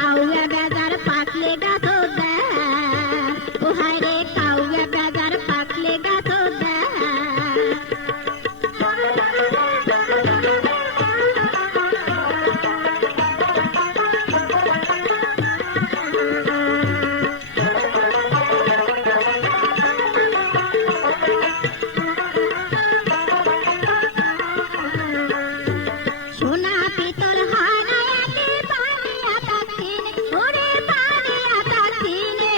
কাউয়া বেজার পাকলে গাছো দেয়, ও হায় রে কাউয়া বেজার পাকলে গাছো দেয়। সোনা পিতল হয় না একে বানিয়া তাকিন, ওরে বানিয়া তাকিনে,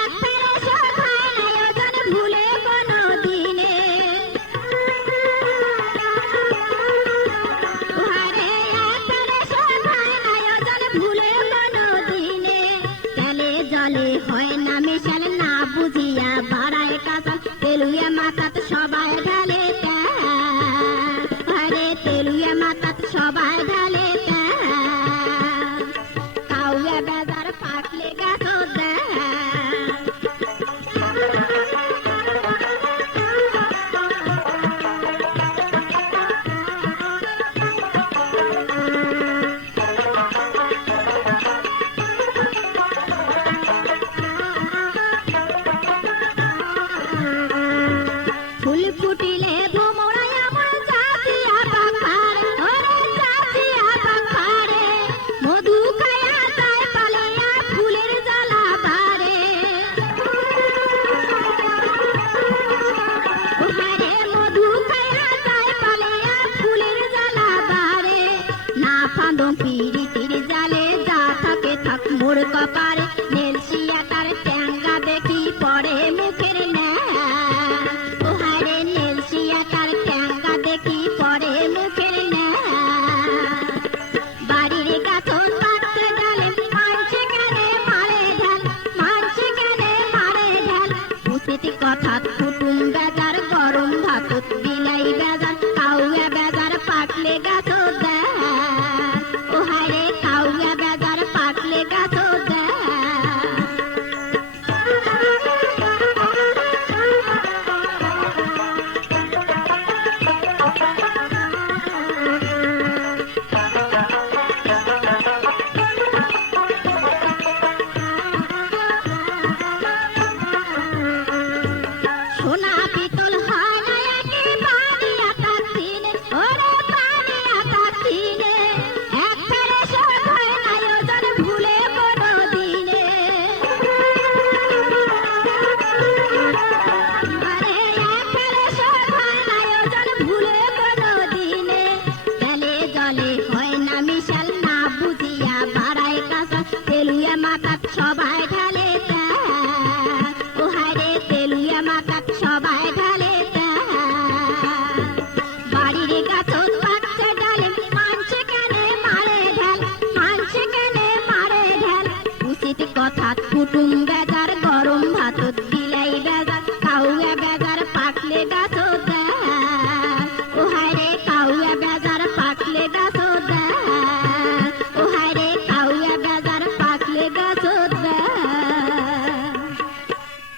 এক ফেরে শোধ হয় না ওজন ভুলে কোনো দিনে। ওহারে এক ফেরে শোধ হয় না ওজন ভুলে কোনো দিনে। তেলে জলে হয় না মেশাল, না বুঝিয়া বাড়ায় কাঁচাল, তেলুয়া মাথাত সবাই ঢালে তেল, আরে তেলুয়া মাথাত সবাই ঢালে তেল। কাউয়া বেজার পাকলে গাছো দেয়। ফুল ফুটিলে ভোমরায় আমার জাতিয়া পাখারে, ওরে জাতিয়া পাখারে, মধু খায়া যায় পালিয়া ফুলের জ্বালা বারে। ওহারে মধু খায়া যায় পালিয়া ফুলের জ্বালা বারে। না ফাঁদম পিরিতির জালে, যা থাকে থাক মোর কপারে, নেলসিয়া তার ট্যাঙ্গা দেখি পড়ে মুখের ন্যায়। ওহারে নেলসিয়া তার ট্যাঙ্গা দেখি পড়ে মুখের ন্যায়। বাড়ির গাছন পাত্রে ডালে, মানছে কেনে মারে ঢাল, মানছে কেনে মারে ঢাল। উচিত কথা কুটুম বেজার, গরম ভাতত বিলাই বেজার, কাউয়া বেজার পাকলে গাছো দেয়। ওহারে কাউয়া বেজার পাকলে গাছো দেয়। সোনা পিতল হয় না একে বানিয়া তাকিনে, ওরে বানিয়া তাকিনে, এক ফেরে শোধ হয় না ওজন ভুলে কোনো দিনে। আরে এক ফেরে শোধ হয় না ওজন ভুলে কোনো দিনে। তেলে জলে হয় না মিশাল, না বুঝিয়া বাড়ায় কাঁচাল, তেলুয়া মাথাত সবাই ঢালে তেল। ওহারে তেলুয়া মাথাত সবাই ঢালে তেল। বাড়ির গাছন পাকছে ডালে, মানছে কেনে মারে ঢাল, মানছে কেনে মারে ঢাল। উচিত কথা কুটুম বেজার,